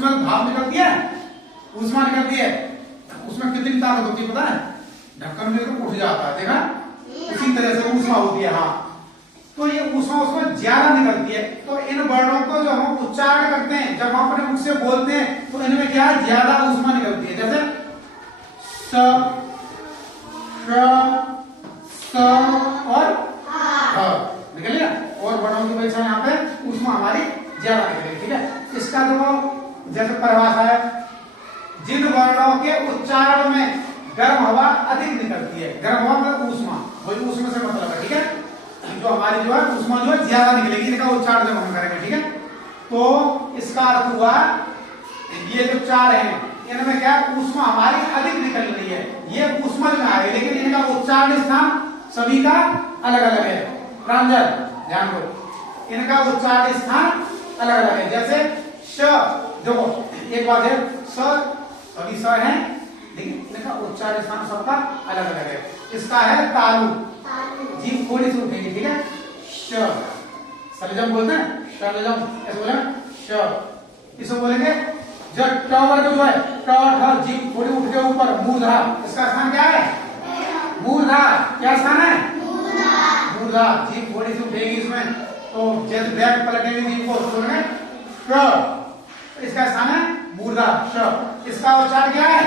उसमें भाप निकलती है, ऊष्मा निकलती है, उसमें कितनी ताकत होती है पता है? ढक्कन में तो उठ जाता है, देखा? उसी तरह से ऊष्मा होती है। हाँ, तो ये ऊष्मा उसमें ज्यादा निकलती है। तो इन वर्णों को जो हम उच्चारण करते हैं, जब हम अपने मुख से बोलते हैं, तो इनमें क्या है? ज्यादा ऊष्मा निकलती है। जैसे स, श, स और ह निकल गया। और वर्णों की परीक्षा यहाँ पे ऊष्मा हमारी ज्यादा निकलेगी। ठीक है, इसका जो जैसे परिभाषा है, जिन वर्णों के उच्चारण में गर्म हवा अधिक निकलती है, गर्म हवा मतलब ऊष्मा, वही ऊष्मा से मतलब है। ठीक है, जो हमारी जो है ऊष्मा जो है ज्यादा निकलेगी, इनका उच्चारण जब हम करेंगे। ठीक है, तो इसका अर्थ हुआ ये जो चार हैं, इनमें क्या ऊष्मा हमारी अधिक निकल रही है, ये ऊष्मा में आ गई, लेकिन इनका उच्चारण स्थान सभी का अलग अलग है। प्रांजल ध्यान दो, इनका उच्चारण स्थान अलग अलग है। जैसे श, देखो एक बात है, स सभी स हैं, लेकिन इनका उच्चारण स्थान सबका अलग अलग है। इसका है तालु, जीभ थोड़ी सी उठेगी। ठीक है, श, शलजम बोलते हैं, शलजम ऐसे बोले श। इसे बोलेंगे जब ट वर्ग जो है, ट ठ, जीभ थोड़ी उठ के ऊपर, मूर्धा, इसका स्थान क्या है? मूर्धा। क्या स्थान है? मूर्धा, जीभ थोड़ी सी उठेगी इसमें, तो जैसे बैक पलटेंगे जीभ को, तो बोलेंगे ट, इसका स्थान है मूर्धा, श। इसका उच्चारण क्या है?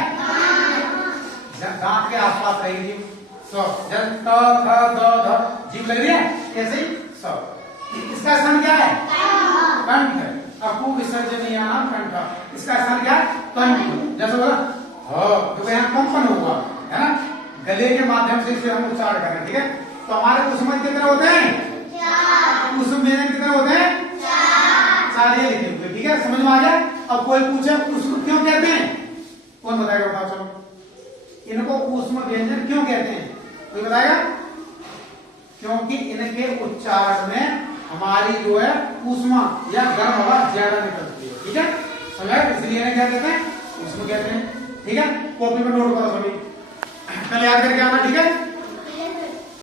दांत के आसपास रहेगी जीभ। जब ट थ द ध जीभ लग रही है, ऐसे ही स। इसका स्थान क्या है? कंठ। अकु विसर्जनीयानाम कंठ, इसका स्थान क्या है? कंठ। जैसे बोला ह, तो यहाँ कंपन होगा, है ना, गले के माध्यम से इसे हम उच्चारण करें। ठीक है, तो हमारे ऊष्मा कितने होते हैं? ऊष्मा कितने होते हैं? चार ये लिखे हुए। ठीक है, समझ में आ गया? अब कोई पूछे ऊष्मा क्यों कहते हैं, कौन बताएगा? बताओ चलो, इनको ऊष्मा व्यंजन क्यों कहते हैं, कोई बताएगा? क्योंकि इनके उच्चारण में हमारी जो है ऊष्मा या गर्म हवा ज्यादा निकलती है। ठीक है, समझ, इसलिए इन्हें क्या कहते हैं? ऊष्मा कहते हैं। ठीक है, कॉपी में नोट करो सभी, कल याद करके आना। ठीक है।